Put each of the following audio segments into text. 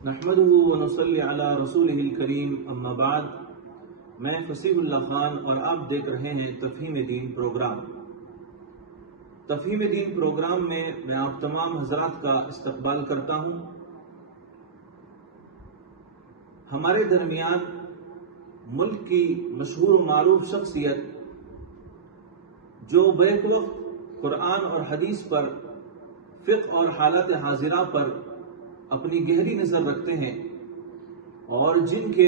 نحمده ونصلی علی رسولہ الکریم، اما بعد۔ میں فصیح اللہ خان اور آپ دیکھ رہے ہیں تفہیم دین پروگرام۔ تفہیم دین پروگرام میں آپ تمام حضرات کا استقبال کرتا ہوں۔ ہمارے درمیان ملک کی مشہور و معروف شخصیت جو بیک وقت قرآن اور حدیث پر، فقہ اور حالات حاضرہ پر اپنی گہری نظر رکھتے ہیں، اور جن کے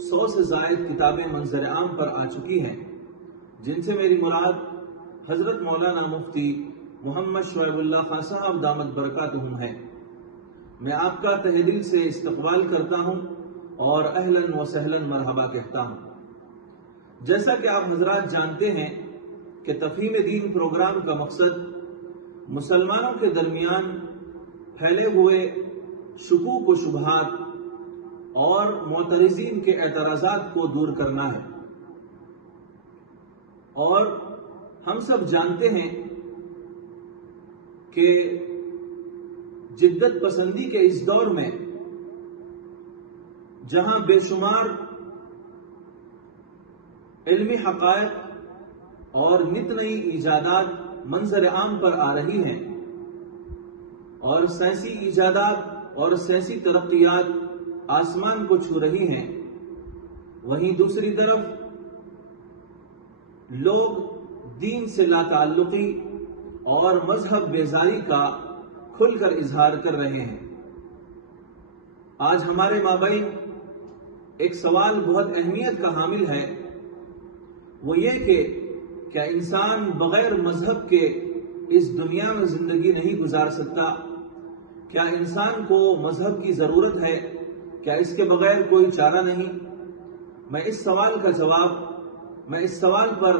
100 سے زائد کتابیں منظر عام پر آ چکی ہیں، جن سے میری مراد حضرت مولانا مفتی محمد شعیب اللہ خان صاحب دامت برکاتہم ہے۔ میں آپ کا تہہ دل سے استقبال کرتا ہوں اور اہلاً و سہلاً مرحبا کہتا ہوں۔ جیسا کہ آپ حضرات جانتے ہیں کہ تفہیم دین پروگرام کا مقصد مسلمانوں کے درمیان پھیلے ہوئے شکوک و شبہات اور معترضین کے اعتراضات کو دور کرنا ہے، اور ہم سب جانتے ہیں کہ جدت پسندی کے اس دور میں جہاں بے شمار علمی حقائق اور نت نئی ایجادات منظر عام پر آ رہی ہیں، اور سائنسی ایجادات اور سیاسی ترقیات آسمان کو چھو رہی ہیں، وہیں دوسری طرف لوگ دین سے لا تعلقی اور مذہب بیزاری کا کھل کر اظہار کر رہے ہیں۔ آج ہمارے مابین ایک سوال بہت اہمیت کا حامل ہے، وہ یہ کہ کیا انسان بغیر مذہب کے اس دنیا میں زندگی نہیں گزار سکتا؟ کیا انسان کو مذہب کی ضرورت ہے؟ کیا اس کے بغیر کوئی چارہ نہیں؟ میں اس سوال پر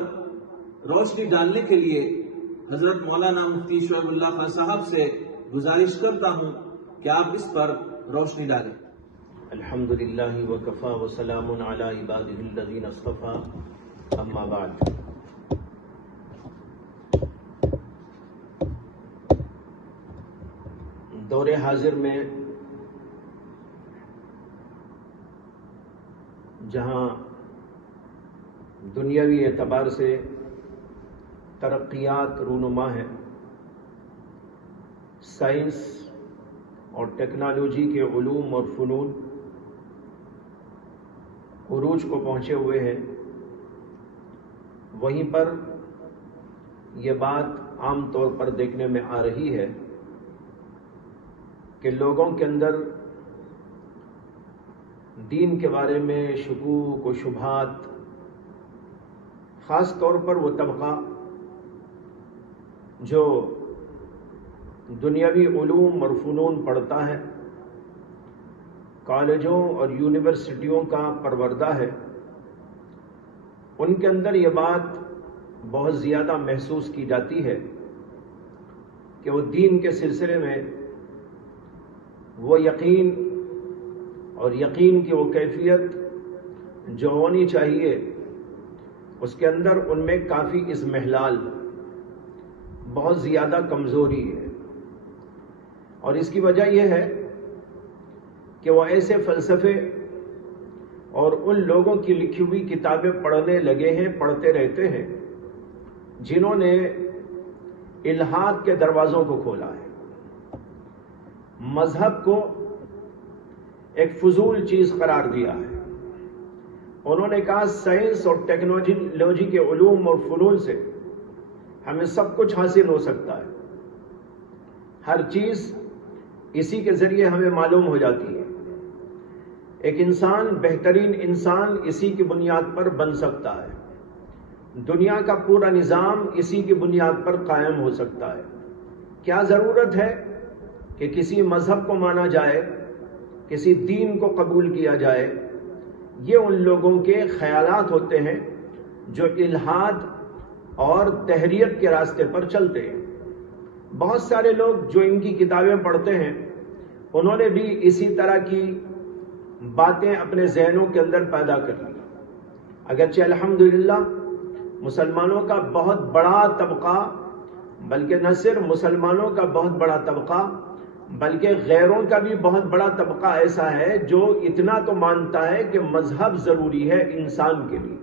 روشنی ڈالنے کے لیے حضرت مولانا مفتی شعیب اللہ خان صاحب سے گزارش کرتا ہوں کہ آپ اس پر روشنی ڈالیں۔ الحمدللہ وکفا وسلام علی عبادہ الذین اصطفیٰ، اما بعد۔ دور حاضر میں جہاں دنیاوی اعتبار سے ترقیات رونما ہیں، سائنس اور ٹیکنالوجی کے علوم اور فنون عروج کو پہنچے ہوئے ہیں، وہیں پر یہ بات عام طور پر دیکھنے میں آ رہی ہے کہ لوگوں کے اندر دین کے بارے میں شکوک و شبہات، خاص طور پر وہ طبقہ جو دنیاوی علوم اور فنون پڑھتا ہے، کالجوں اور یونیورسٹیوں کا پروردہ ہے، ان کے اندر یہ بات بہت زیادہ محسوس کی جاتی ہے کہ وہ دین کے سلسلے میں وہ یقین اور یقین کی وہ کیفیت جو ہونی چاہیے، اس کے اندر ان میں کافی اضمحلال، بہت زیادہ کمزوری ہے۔ اور اس کی وجہ یہ ہے کہ وہ ایسے فلسفے اور ان لوگوں کی لکھی ہوئی کتابیں پڑھنے لگے ہیں، پڑھتے رہتے ہیں، جنہوں نے الحاد کے دروازوں کو کھولا ہے، مذہب کو ایک فضول چیز قرار دیا ہے۔ انہوں نے کہا سائنس اور ٹیکنالوجی کے علوم اور فنون سے ہمیں سب کچھ حاصل ہو سکتا ہے، ہر چیز اسی کے ذریعے ہمیں معلوم ہو جاتی ہے، ایک انسان بہترین انسان اسی کی بنیاد پر بن سکتا ہے، دنیا کا پورا نظام اسی کی بنیاد پر قائم ہو سکتا ہے۔ کیا ضرورت ہے کہ کسی مذہب کو مانا جائے، کسی دین کو قبول کیا جائے، یہ ان لوگوں کے خیالات ہوتے ہیں جو الحاد اور تحریت کے راستے پر چلتے ہیں۔ بہت سارے لوگ جو ان کی کتابیں پڑھتے ہیں انہوں نے بھی اسی طرح کی باتیں اپنے ذہنوں کے اندر پیدا کر لی۔ اگرچہ الحمدللہ مسلمانوں کا بہت بڑا طبقہ، بلکہ نہ صرف مسلمانوں کا بہت بڑا طبقہ بلکہ غیروں کا بھی بہت بڑا طبقہ ایسا ہے جو اتنا تو مانتا ہے کہ مذہب ضروری ہے انسان کے لیے،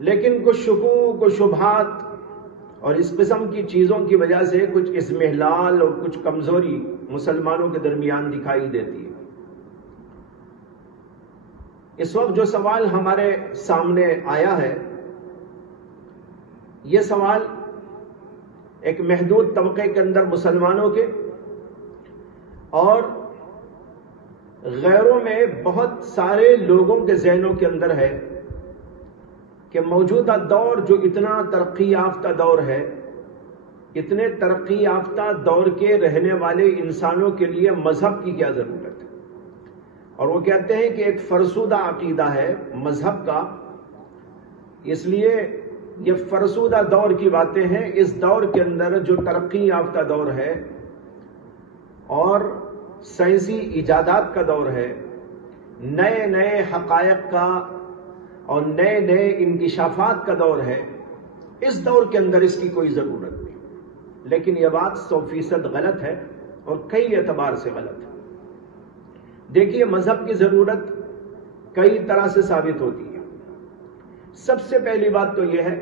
لیکن کچھ شکوک و شبہات اور اس قسم کی چیزوں کی وجہ سے کچھ اضمحلال اور کچھ کمزوری مسلمانوں کے درمیان دکھائی دیتی ہے۔ اس وقت جو سوال ہمارے سامنے آیا ہے، یہ سوال ایک محدود طبقے کے اندر مسلمانوں کے اور غیروں میں بہت سارے لوگوں کے ذہنوں کے اندر ہے کہ موجودہ دور جو اتنا ترقی یافتہ دور ہے، اتنے ترقی یافتہ دور کے رہنے والے انسانوں کے لیے مذہب کی کیا ضرورت ہے؟ اور وہ کہتے ہیں کہ ایک فرسودہ عقیدہ ہے مذہب کا، اس لیے یہ فرسودہ دور کی باتیں ہیں۔ اس دور کے اندر جو ترقی یافتہ دور ہے اور سائنسی ایجادات کا دور ہے، نئے نئے حقائق کا اور نئے نئے انکشافات کا دور ہے، اس دور کے اندر اس کی کوئی ضرورت نہیں۔ لیکن یہ بات 100% غلط ہے اور کئی اعتبار سے غلط ہے۔ دیکھیے، مذہب کی ضرورت کئی طرح سے ثابت ہوتی ہے۔ سب سے پہلی بات تو یہ ہے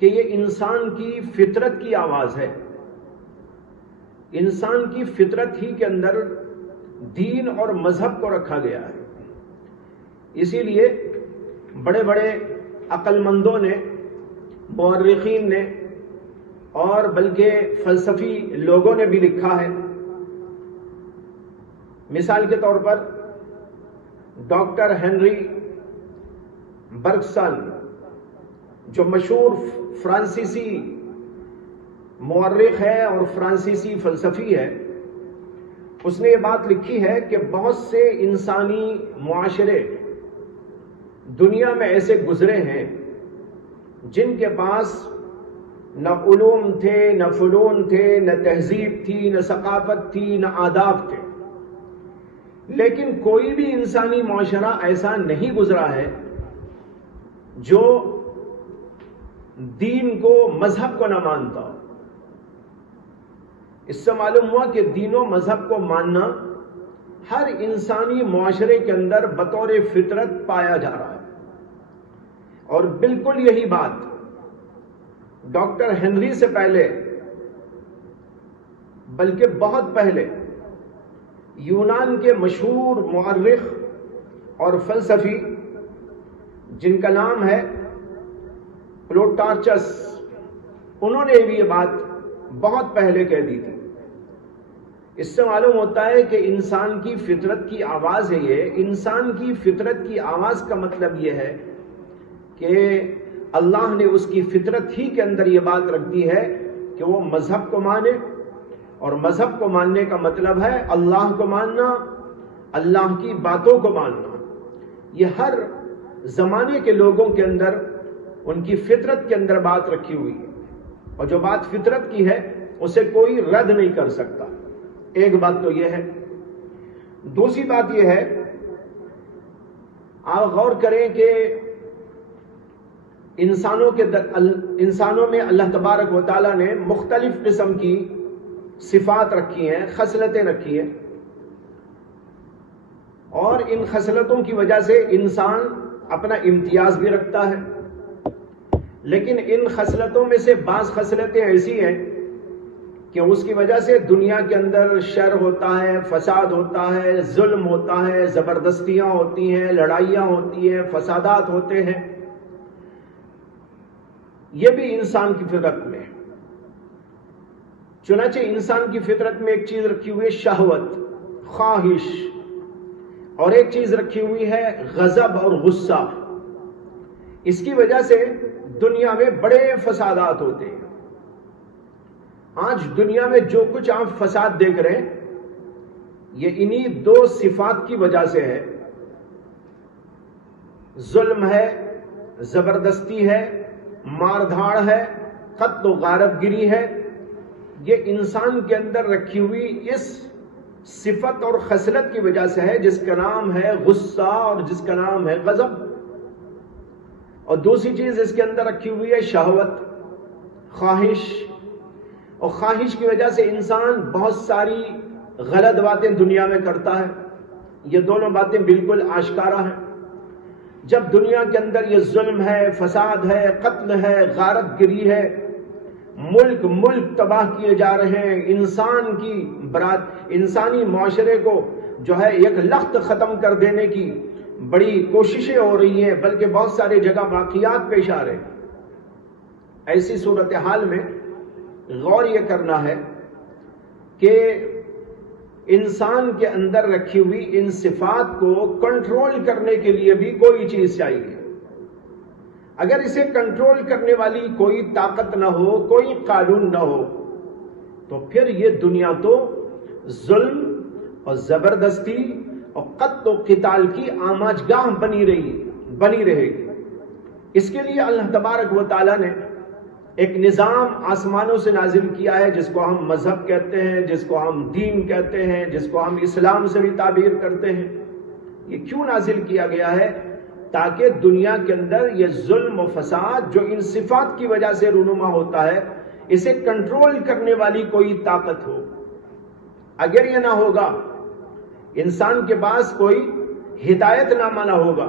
کہ یہ انسان کی فطرت کی آواز ہے۔ انسان کی فطرت ہی کے اندر دین اور مذہب کو رکھا گیا ہے۔ اسی لیے بڑے بڑے عقل مندوں نے، مورخین نے اور بلکہ فلسفی لوگوں نے بھی لکھا ہے۔ مثال کے طور پر ڈاکٹر ہنری برگسن، جو مشہور فرانسیسی مورخ ہے اور فرانسیسی فلسفی ہے، اس نے یہ بات لکھی ہے کہ بہت سے انسانی معاشرے دنیا میں ایسے گزرے ہیں جن کے پاس نہ علوم تھے، نہ فنون تھے، نہ تہذیب تھی، نہ ثقافت تھی، نہ آداب تھے، لیکن کوئی بھی انسانی معاشرہ ایسا نہیں گزرا ہے جو دین کو، مذہب کو نہ مانتا ہو۔ اس سے معلوم ہوا کہ دین و مذہب کو ماننا ہر انسانی معاشرے کے اندر بطور فطرت پایا جا رہا ہے۔ اور بالکل یہی بات ڈاکٹر ہنری سے پہلے، بلکہ بہت پہلے، یونان کے مشہور مورخ اور فلسفی جن کا نام ہے پلوٹارچس، انہوں نے بھی یہ بات بہت پہلے کہہ دی تھی۔ اس سے معلوم ہوتا ہے کہ انسان کی فطرت کی آواز ہے یہ۔ انسان کی فطرت کی آواز کا مطلب یہ ہے کہ اللہ نے اس کی فطرت ہی کے اندر یہ بات رکھ دی ہے کہ وہ مذہب کو مانے، اور مذہب کو ماننے کا مطلب ہے اللہ کو ماننا، اللہ کی باتوں کو ماننا۔ یہ ہر زمانے کے لوگوں کے اندر ان کی فطرت کے اندر بات رکھی ہوئی ہے، اور جو بات فطرت کی ہے اسے کوئی رد نہیں کر سکتا۔ ایک بات تو یہ ہے۔ دوسری بات یہ ہے، آپ غور کریں کہ انسانوں میں اللہ تبارک و تعالیٰ نے مختلف قسم کی صفات رکھی ہیں، خصلتیں رکھی ہیں، اور ان خصلتوں کی وجہ سے انسان اپنا امتیاز بھی رکھتا ہے۔ لیکن ان خصلتوں میں سے بعض خصلتیں ایسی ہیں کہ اس کی وجہ سے دنیا کے اندر شر ہوتا ہے، فساد ہوتا ہے، ظلم ہوتا ہے، زبردستیاں ہوتی ہیں، لڑائیاں ہوتی ہیں، فسادات ہوتے ہیں۔ یہ بھی انسان کی فطرت میں ہے۔ چنانچہ انسان کی فطرت میں ایک چیز رکھی ہوئی ہے شہوت، خواہش، اور ایک چیز رکھی ہوئی ہے غضب اور غصہ۔ اس کی وجہ سے دنیا میں بڑے فسادات ہوتے ہیں۔ آج دنیا میں جو کچھ آپ فساد دیکھ رہے ہیں، یہ انہی دو صفات کی وجہ سے ہے. ظلم ہے، زبردستی ہے، مار دھاڑ ہے، قتل و غارت گری ہے. یہ انسان کے اندر رکھی ہوئی اس صفت اور خصلت کی وجہ سے ہے جس کا نام ہے غصہ اور جس کا نام ہے غضب. اور دوسری چیز اس کے اندر رکھی ہوئی ہے شہوت، خواہش. اور خواہش کی وجہ سے انسان بہت ساری غلط باتیں دنیا میں کرتا ہے. یہ دونوں باتیں بالکل آشکارا ہیں. جب دنیا کے اندر یہ ظلم ہے، فساد ہے، قتل ہے، غارت گری ہے، ملک تباہ کیے جا رہے ہیں، انسانی معاشرے کو جو ہے یک لخت ختم کر دینے کی بڑی کوششیں ہو رہی ہیں، بلکہ بہت سارے جگہ واقعات پیش آ رہے ہیں. ایسی صورتحال میں غور یہ کرنا ہے کہ انسان کے اندر رکھی ہوئی ان صفات کو کنٹرول کرنے کے لیے بھی کوئی چیز چاہیے. اگر اسے کنٹرول کرنے والی کوئی طاقت نہ ہو، کوئی قانون نہ ہو، تو پھر یہ دنیا تو ظلم اور زبردستی اور قتل و قتال کی آماجگاہ بنی رہے گی. اس کے لیے اللہ تبارک و تعالیٰ نے ایک نظام آسمانوں سے نازل کیا ہے جس کو ہم مذہب کہتے ہیں، جس کو ہم دین کہتے ہیں، جس کو ہم اسلام سے بھی تعبیر کرتے ہیں. یہ کیوں نازل کیا گیا ہے؟ تاکہ دنیا کے اندر یہ ظلم و فساد جو ان صفات کی وجہ سے رونما ہوتا ہے، اسے کنٹرول کرنے والی کوئی طاقت ہو. اگر یہ نہ ہوگا، انسان کے پاس کوئی ہدایت نامہ نہ ہوگا،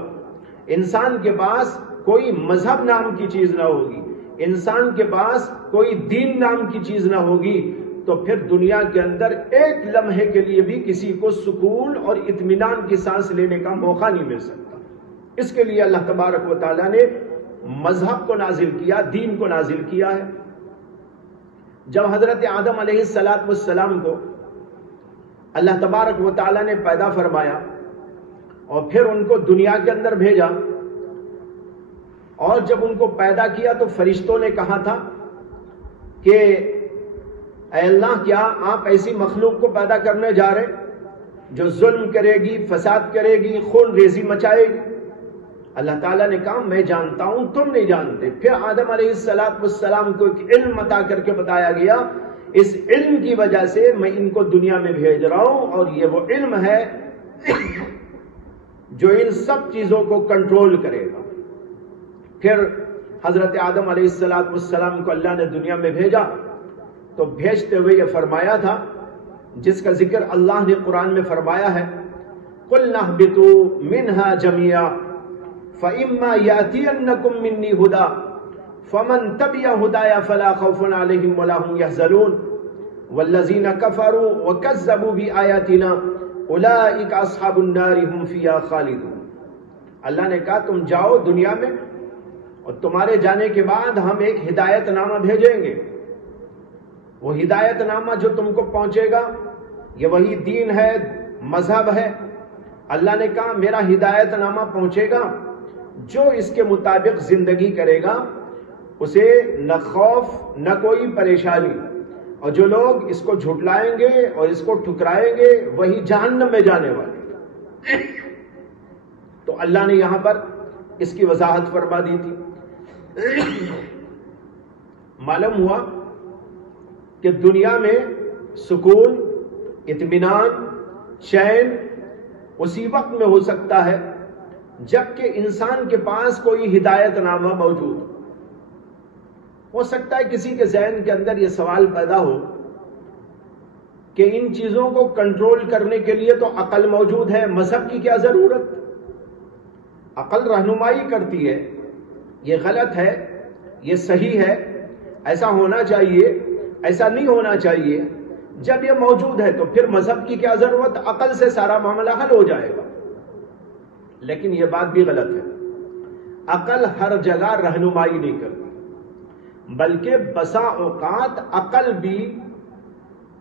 انسان کے پاس کوئی مذہب نام کی چیز نہ ہوگی، انسان کے پاس کوئی دین نام کی چیز نہ ہوگی، تو پھر دنیا کے اندر ایک لمحے کے لیے بھی کسی کو سکون اور اطمینان کی سانس لینے کا موقع نہیں مل سکتا. اس کے لیے اللہ تبارک و تعالیٰ نے مذہب کو نازل کیا، دین کو نازل کیا ہے. جب حضرت آدم علیہ السلام کو اللہ تبارک و تعالیٰ نے پیدا فرمایا اور پھر ان کو دنیا کے اندر بھیجا، اور جب ان کو پیدا کیا تو فرشتوں نے کہا تھا کہ اے اللہ، کیا آپ ایسی مخلوق کو پیدا کرنے جا رہے جو ظلم کرے گی، فساد کرے گی، خون ریزی مچائے گی؟ اللہ تعالیٰ نے کہا میں جانتا ہوں، تم نہیں جانتے. پھر آدم علیہ السلام کو ایک علم عطا کر کے بتایا گیا، اس علم کی وجہ سے میں ان کو دنیا میں بھیج رہا ہوں، اور یہ وہ علم ہے جو ان سب چیزوں کو کنٹرول کرے گا. پھر حضرت آدم علیہ السلام کو اللہ نے دنیا میں بھیجا تو بھیجتے ہوئے یہ فرمایا تھا جس کا ذکر اللہ نے قرآن میں فرمایا ہے، قُلْنَا اهْبِطُوا مِنْهَا جَمِيعًا فَإِمَّا يَأْتِيَنَّكُم مِّنِّي هُدًى فَمَن تَبِعَ هُدَايَ فَلَا خَوْفٌ عَلَيْهِمْ وَلَا هُمْ يَحْزَنُونَ وَالَّذِينَ كَفَرُوا وَكَذَّبُوا بِآيَاتِنَا أُولَٰئِكَ أَصْحَابُ النَّارِ هُمْ فِيهَا خَالِدُونَ. اللہ نے کہا تم جاؤ دنیا میں، اور تمہارے جانے کے بعد ہم ایک ہدایت نامہ بھیجیں گے. وہ ہدایت نامہ جو تم کو پہنچے گا یہ وہی دین ہے، مذہب ہے. اللہ نے کہا میرا ہدایت نامہ پہنچے گا، جو اس کے مطابق زندگی کرے گا اسے نہ خوف نہ کوئی پریشانی، اور جو لوگ اس کو جھٹلائیں گے اور اس کو ٹھکرائیں گے وہی جہنم میں جانے والے. تو اللہ نے یہاں پر اس کی وضاحت فرما دی تھی. معلوم ہوا کہ دنیا میں سکون، اطمینان، چین اسی وقت میں ہو سکتا ہے جبکہ انسان کے پاس کوئی ہدایت نامہ موجود ہو سکتا ہے کسی کے ذہن کے اندر یہ سوال پیدا ہو کہ ان چیزوں کو کنٹرول کرنے کے لیے تو عقل موجود ہے، مذہب کی کیا ضرورت؟ عقل رہنمائی کرتی ہے، یہ غلط ہے، یہ صحیح ہے، ایسا ہونا چاہیے، ایسا نہیں ہونا چاہیے. جب یہ موجود ہے تو پھر مذہب کی کیا ضرورت؟ عقل سے سارا معاملہ حل ہو جائے گا. لیکن یہ بات بھی غلط ہے. عقل ہر جگہ رہنمائی نہیں کرتی، بلکہ بسا اوقات عقل بھی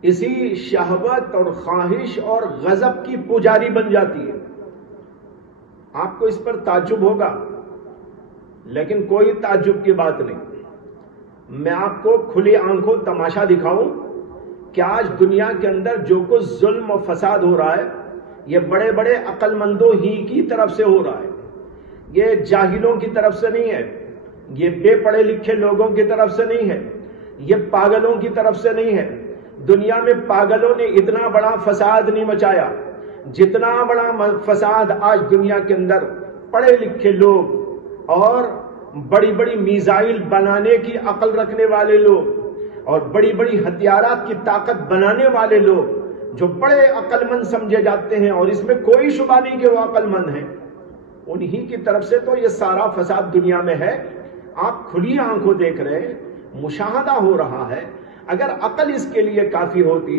اسی شہوت اور خواہش اور غضب کی پجاری بن جاتی ہے. آپ کو اس پر تعجب ہوگا، لیکن کوئی تعجب کی بات نہیں. میں آپ کو کھلی آنکھوں تماشا دکھاؤں کہ آج دنیا کے اندر جو کچھ ظلم و فساد ہو رہا ہے یہ بڑے بڑے عقل مندوں ہی کی طرف سے ہو رہا ہے، یہ جاہلوں کی طرف سے نہیں ہے، یہ بے پڑھے لکھے لوگوں کی طرف سے نہیں ہے، یہ پاگلوں کی طرف سے نہیں ہے۔ دنیا میں پاگلوں نے اتنا بڑا فساد نہیں مچایا جتنا بڑا فساد آج دنیا کے اندر پڑھے لکھے لوگ اور بڑی بڑی میزائل بنانے کی عقل رکھنے والے لوگ اور بڑی بڑی ہتھیارات کی طاقت بنانے والے لوگ جو بڑے عقل مند سمجھے جاتے ہیں، اور اس میں کوئی شبہ نہیں کہ وہ عقل مند ہیں، انہی کی طرف سے تو یہ سارا فساد دنیا میں ہے۔ آپ کھلی آنکھوں دیکھ رہے ہیں، مشاہدہ ہو رہا ہے۔ اگر عقل اس کے لیے کافی ہوتی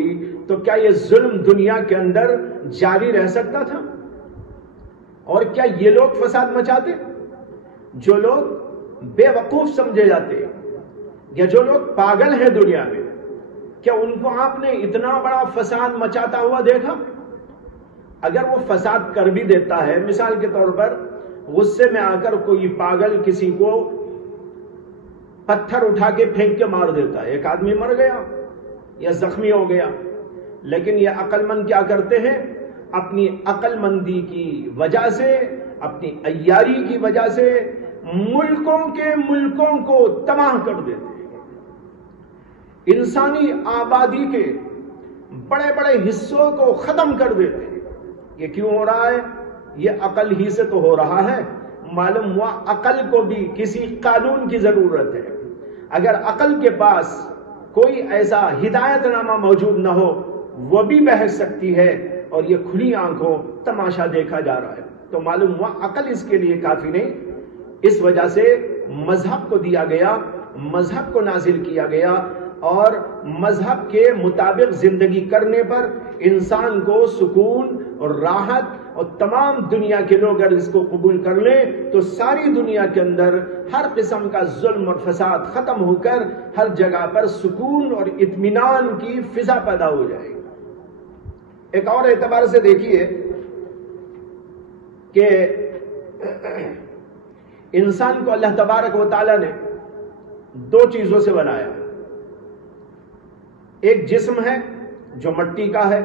تو کیا یہ ظلم دنیا کے اندر جاری رہ سکتا تھا؟ اور کیا یہ لوگ فساد مچاتے؟ جو لوگ بے وقوف سمجھے جاتے یا جو لوگ پاگل ہیں دنیا میں، کیا ان کو آپ نے اتنا بڑا فساد مچاتا ہوا دیکھا؟ اگر وہ فساد کر بھی دیتا ہے، مثال کے طور پر غصے میں آ کر کوئی پاگل کسی کو پتھر اٹھا کے پھینک کے مار دیتا ہے، ایک آدمی مر گیا یا زخمی ہو گیا، لیکن یہ عقل مند کیا کرتے ہیں؟ اپنی عقل مندی کی وجہ سے، اپنی عیاری کی وجہ سے ملکوں کو تباہ کر دیتے ہیں، انسانی آبادی کے بڑے بڑے حصوں کو ختم کر دیتے ہیں۔ یہ کیوں ہو رہا ہے؟ یہ عقل ہی سے تو ہو رہا ہے۔ معلوم ہوا عقل کو بھی کسی قانون کی ضرورت ہے۔ اگر عقل کے پاس کوئی ایسا ہدایت نامہ موجود نہ ہو، وہ بھی بہک سکتی ہے، اور یہ کھلی آنکھوں تماشا دیکھا جا رہا ہے۔ تو معلوم ہوا عقل اس کے لیے کافی نہیں، اس وجہ سے مذہب کو دیا گیا، مذہب کو نازل کیا گیا، اور مذہب کے مطابق زندگی کرنے پر انسان کو سکون اور راحت، اور تمام دنیا کے لوگ اگر اس کو قبول کر لیں تو ساری دنیا کے اندر ہر قسم کا ظلم اور فساد ختم ہو کر ہر جگہ پر سکون اور اطمینان کی فضا پیدا ہو جائے گی۔ ایک اور اعتبار سے دیکھیے کہ انسان کو اللہ تبارک و تعالی نے دو چیزوں سے بنایا۔ ایک جسم ہے جو مٹی کا ہے،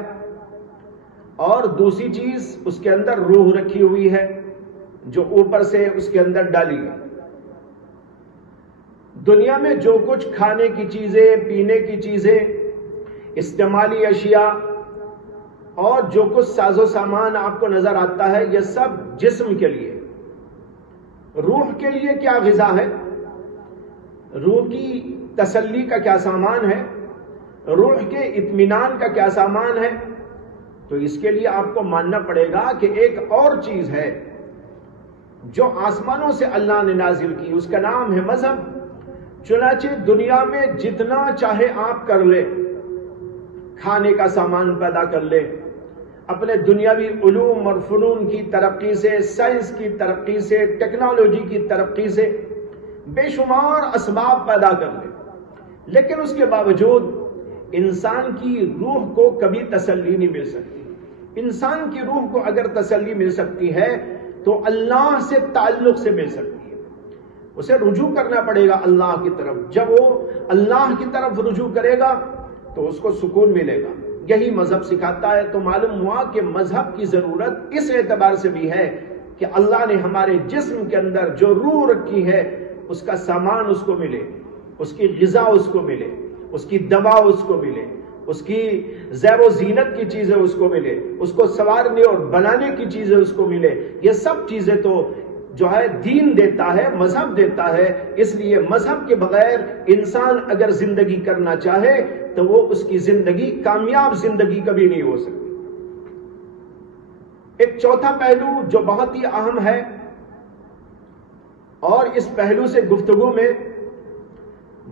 اور دوسری چیز اس کے اندر روح رکھی ہوئی ہے جو اوپر سے اس کے اندر ڈالی گئی۔ دنیا میں جو کچھ کھانے کی چیزیں، پینے کی چیزیں، استعمالی اشیاء اور جو کچھ ساز و سامان آپ کو نظر آتا ہے، یہ سب جسم کے لیے۔ روح کے لیے کیا غذا ہے؟ روح کی تسلی کا کیا سامان ہے؟ روح کے اطمینان کا کیا سامان ہے؟ تو اس کے لیے آپ کو ماننا پڑے گا کہ ایک اور چیز ہے جو آسمانوں سے اللہ نے نازل کی، اس کا نام ہے مذہب۔ چنانچہ دنیا میں جتنا چاہے آپ کر لیں، کھانے کا سامان پیدا کر لیں، اپنے دنیاوی علوم اور فنون کی ترقی سے، سائنس کی ترقی سے، ٹیکنالوجی کی ترقی سے بے شمار اسباب پیدا کر لیں، لیکن اس کے باوجود انسان کی روح کو کبھی تسلی نہیں مل سکتی۔ انسان کی روح کو اگر تسلی مل سکتی ہے تو اللہ سے تعلق سے مل سکتی ہے، اسے رجوع کرنا پڑے گا اللہ کی طرف۔ جب وہ اللہ کی طرف رجوع کرے گا تو اس کو سکون ملے گا۔ یہی مذہب سکھاتا ہے۔ تو معلوم ہوا کہ مذہب کی ضرورت اس اعتبار سے بھی ہے کہ اللہ نے ہمارے جسم کے اندر جو روح رکھی ہے اس کا سامان اس کو ملے، اس کی غذا اس کو ملے، اس کی دوا اس کو ملے، اس کی زیب و زینت کی چیزیں اس کو ملے، اس کو سنوارنے اور بنانے کی چیزیں اس کو ملے۔ یہ سب چیزیں تو جو ہے دین دیتا ہے، مذہب دیتا ہے۔ اس لیے مذہب کے بغیر انسان اگر زندگی کرنا چاہے تو وہ اس کی زندگی کامیاب زندگی کبھی نہیں ہو سکتی۔ ایک چوتھا پہلو جو بہت ہی اہم ہے، اور اس پہلو سے گفتگو میں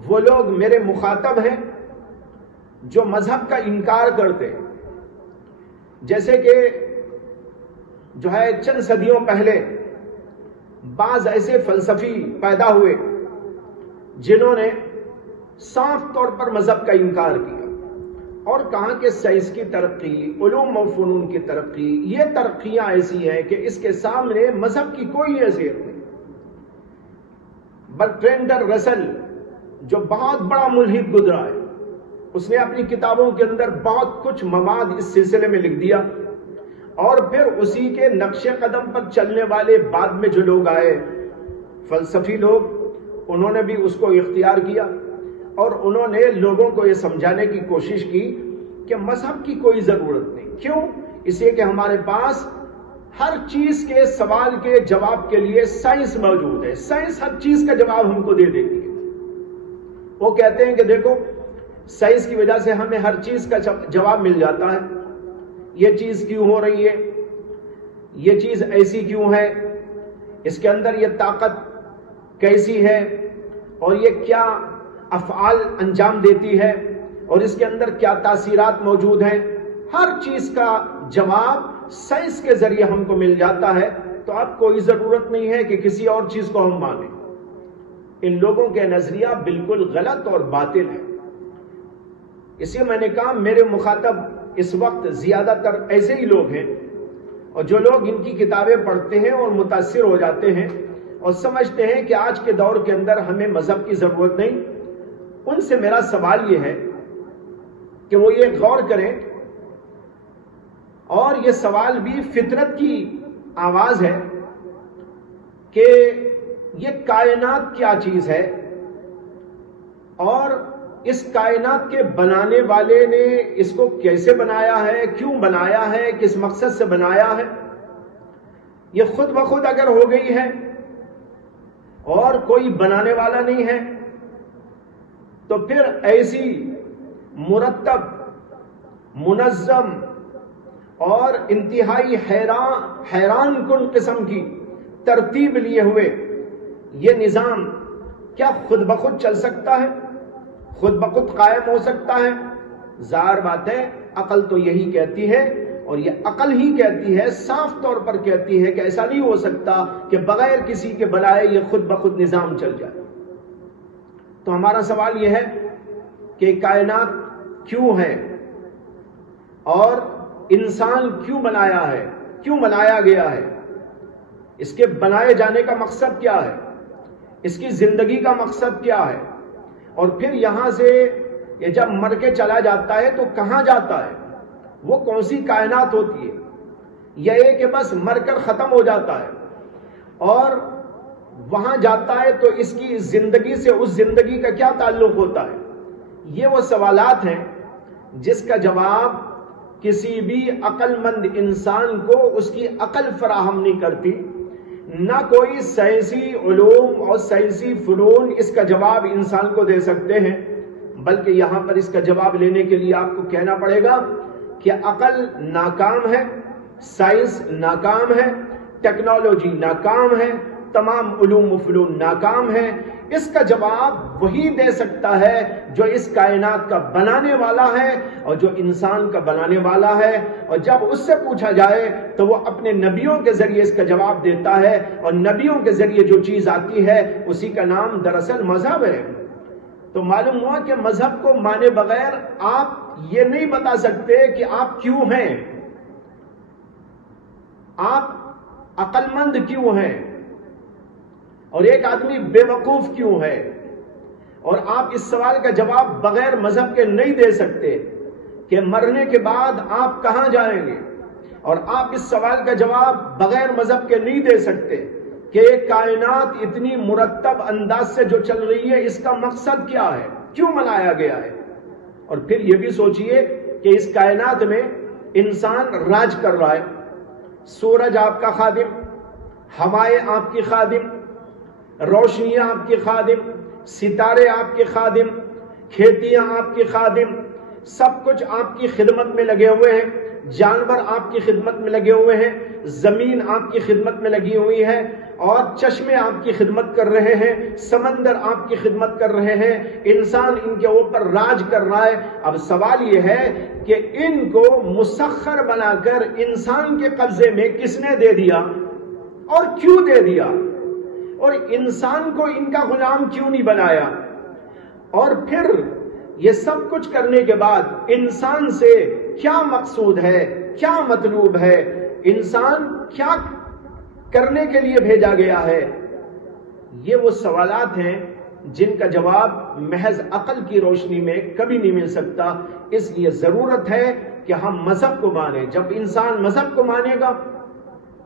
وہ لوگ میرے مخاطب ہیں جو مذہب کا انکار کرتے ہیں، جیسے کہ جو ہے چند صدیوں پہلے بعض ایسے فلسفی پیدا ہوئے جنہوں نے صاف طور پر مذہب کا انکار کیا اور کہا کہ سائنس کی ترقی، علوم و فنون کی ترقی، یہ ترقیاں ایسی ہیں کہ اس کے سامنے مذہب کی کوئی حیثیت نہیں۔ برٹرینڈ رسل جو بہت بڑا ملحد گزرا ہے، اس نے اپنی کتابوں کے اندر بہت کچھ مواد اس سلسلے میں لکھ دیا، اور پھر اسی کے نقش قدم پر چلنے والے بعد میں جو لوگ آئے، فلسفی لوگ، انہوں نے بھی اس کو اختیار کیا، اور انہوں نے لوگوں کو یہ سمجھانے کی کوشش کی کہ مذہب کی کوئی ضرورت نہیں۔ کیوں؟ اس لیے کہ ہمارے پاس ہر چیز کے سوال کے جواب کے لیے سائنس موجود ہے، سائنس ہر چیز کا جواب ہم کو دے دیتی ہے۔ وہ کہتے ہیں کہ دیکھو، سائنس کی وجہ سے ہمیں ہر چیز کا جواب مل جاتا ہے، یہ چیز کیوں ہو رہی ہے، یہ چیز ایسی کیوں ہے، اس کے اندر یہ طاقت کیسی ہے، اور یہ کیا افعال انجام دیتی ہے، اور اس کے اندر کیا تاثیرات موجود ہیں، ہر چیز کا جواب سائنس کے ذریعے ہم کو مل جاتا ہے۔ تو اب کوئی ضرورت نہیں ہے کہ کسی اور چیز کو ہم مانیں۔ ان لوگوں کے نظریہ بالکل غلط اور باطل ہے۔ اس لیے میں نے کہا میرے مخاطب اس وقت زیادہ تر ایسے ہی لوگ ہیں، اور جو لوگ ان کی کتابیں پڑھتے ہیں اور متاثر ہو جاتے ہیں اور سمجھتے ہیں کہ آج کے دور کے اندر ہمیں مذہب کی ضرورت نہیں، ان سے میرا سوال یہ ہے کہ وہ یہ غور کریں، اور یہ سوال بھی فطرت کی آواز ہے کہ یہ کائنات کیا چیز ہے، اور اس کائنات کے بنانے والے نے اس کو کیسے بنایا ہے، کیوں بنایا ہے، کس مقصد سے بنایا ہے۔ یہ خود بخود اگر ہو گئی ہے اور کوئی بنانے والا نہیں ہے، تو پھر ایسی مرتب، منظم اور انتہائی حیران کن قسم کی ترتیب لیے ہوئے یہ نظام کیا خود بخود چل سکتا ہے، خود بخود قائم ہو سکتا ہے؟ ظاہر بات ہے، عقل تو یہی کہتی ہے، اور یہ عقل ہی کہتی ہے، صاف طور پر کہتی ہے کہ ایسا نہیں ہو سکتا کہ بغیر کسی کے بنائے یہ خود بخود نظام چل جائے۔ تو ہمارا سوال یہ ہے کہ کائنات کیوں ہے، اور انسان کیوں بنایا ہے، کیوں بنایا گیا ہے، اس کے بنائے جانے کا مقصد کیا ہے، اس کی زندگی کا مقصد کیا ہے، اور پھر یہاں سے یہ جب مر کے چلا جاتا ہے تو کہاں جاتا ہے، وہ کون سی کائنات ہوتی ہے، یہ کہ بس مر کر ختم ہو جاتا ہے اور وہاں جاتا ہے تو اس کی زندگی سے اس زندگی کا کیا تعلق ہوتا ہے؟ یہ وہ سوالات ہیں جس کا جواب کسی بھی عقل مند انسان کو اس کی عقل فراہم نہیں کرتی، نہ کوئی سائنسی علوم اور سائنسی فنون اس کا جواب انسان کو دے سکتے ہیں، بلکہ یہاں پر اس کا جواب لینے کے لیے آپ کو کہنا پڑے گا کہ عقل ناکام ہے، سائنس ناکام ہے، ٹیکنالوجی ناکام ہے، تمام علوم و فنون ناکام ہے۔ اس کا جواب وہی دے سکتا ہے جو اس کائنات کا بنانے والا ہے اور جو انسان کا بنانے والا ہے، اور جب اس سے پوچھا جائے تو وہ اپنے نبیوں کے ذریعے اس کا جواب دیتا ہے، اور نبیوں کے ذریعے جو چیز آتی ہے اسی کا نام دراصل مذہب ہے۔ تو معلوم ہوا کہ مذہب کو مانے بغیر آپ یہ نہیں بتا سکتے کہ آپ کیوں ہیں، آپ عقل مند کیوں ہیں، اور ایک آدمی بے وقوف کیوں ہے، اور آپ اس سوال کا جواب بغیر مذہب کے نہیں دے سکتے کہ مرنے کے بعد آپ کہاں جائیں گے، اور آپ اس سوال کا جواب بغیر مذہب کے نہیں دے سکتے کہ ایک کائنات اتنی مرتب انداز سے جو چل رہی ہے اس کا مقصد کیا ہے، کیوں بنایا گیا ہے۔ اور پھر یہ بھی سوچئے کہ اس کائنات میں انسان راج کر رہا ہے، سورج آپ کا خادم، ہوائیں آپ کی خادم، روشنیاں آپ کی خادم، ستارے آپ کے خادم، کھیتیاں آپ کی خادم، سب کچھ آپ کی خدمت میں لگے ہوئے ہیں، جانور آپ کی خدمت میں لگے ہوئے ہیں، زمین آپ کی خدمت میں لگی ہوئی ہے، اور چشمے آپ کی خدمت کر رہے ہیں، سمندر آپ کی خدمت کر رہے ہیں، انسان ان کے اوپر راج کر رہا ہے۔ اب سوال یہ ہے کہ ان کو مسخر بنا کر انسان کے قبضے میں کس نے دے دیا اور کیوں دے دیا، اور انسان کو ان کا غلام کیوں نہیں بنایا، اور پھر یہ سب کچھ کرنے کے بعد انسان سے کیا مقصود ہے، کیا مطلوب ہے، انسان کیا کرنے کے لیے بھیجا گیا ہے۔ یہ وہ سوالات ہیں جن کا جواب محض عقل کی روشنی میں کبھی نہیں مل سکتا. اس لیے ضرورت ہے کہ ہم مذہب کو مانیں. جب انسان مذہب کو مانے گا،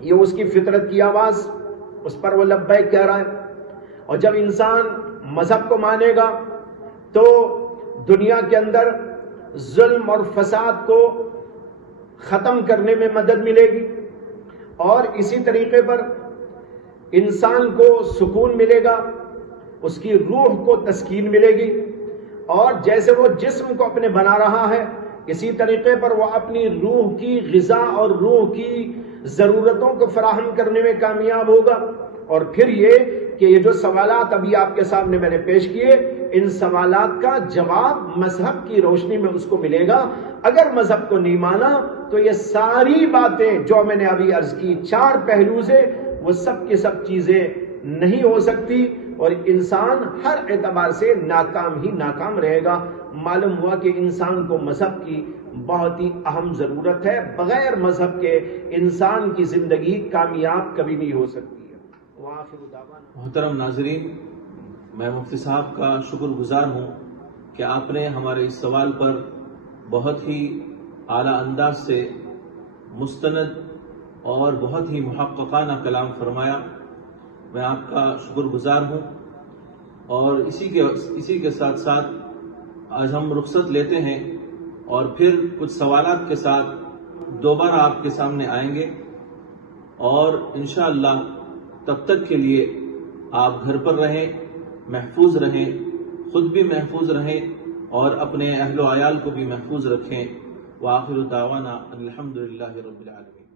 یہ اس کی فطرت کی آواز، اس پر وہ لبیک کہہ رہا ہے. اور جب انسان مذہب کو مانے گا تو دنیا کے اندر ظلم اور فساد کو ختم کرنے میں مدد ملے گی، اور اسی طریقے پر انسان کو سکون ملے گا، اس کی روح کو تسکین ملے گی. اور جیسے وہ جسم کو اپنے بنا رہا ہے، اسی طریقے پر وہ اپنی روح کی غذا اور روح کی ضرورتوں کو فراہم کرنے میں کامیاب ہوگا. اور پھر یہ کہ یہ جو سوالات ابھی آپ کے سامنے میں نے پیش کیے، ان سوالات کا جواب مذہب کی روشنی میں اس کو ملے گا. اگر مذہب کو نہیں مانا تو یہ ساری باتیں جو میں نے ابھی عرض کی 4 پہلو سے، وہ سب کی سب چیزیں نہیں ہو سکتی، اور انسان ہر اعتبار سے ناکام ہی ناکام رہے گا. معلوم ہوا کہ انسان کو مذہب کی بہت ہی اہم ضرورت ہے. بغیر مذہب کے انسان کی زندگی کامیاب کبھی نہیں ہو سکتی ہے. محترم ناظرین، میں مفتی صاحب کا شکر گزار ہوں کہ آپ نے ہمارے اس سوال پر بہت ہی اعلیٰ انداز سے مستند اور بہت ہی محققانہ کلام فرمایا. میں آپ کا شکر گزار ہوں. اور اسی کے ساتھ ساتھ آج ہم رخصت لیتے ہیں اور پھر کچھ سوالات کے ساتھ دوبارہ آپ کے سامنے آئیں گے. اور انشاءاللہ تب تک کے لیے آپ گھر پر رہیں، محفوظ رہیں، خود بھی محفوظ رہیں اور اپنے اہل و عیال کو بھی محفوظ رکھیں. وآخر دعوانا الحمدللہ رب العالمین.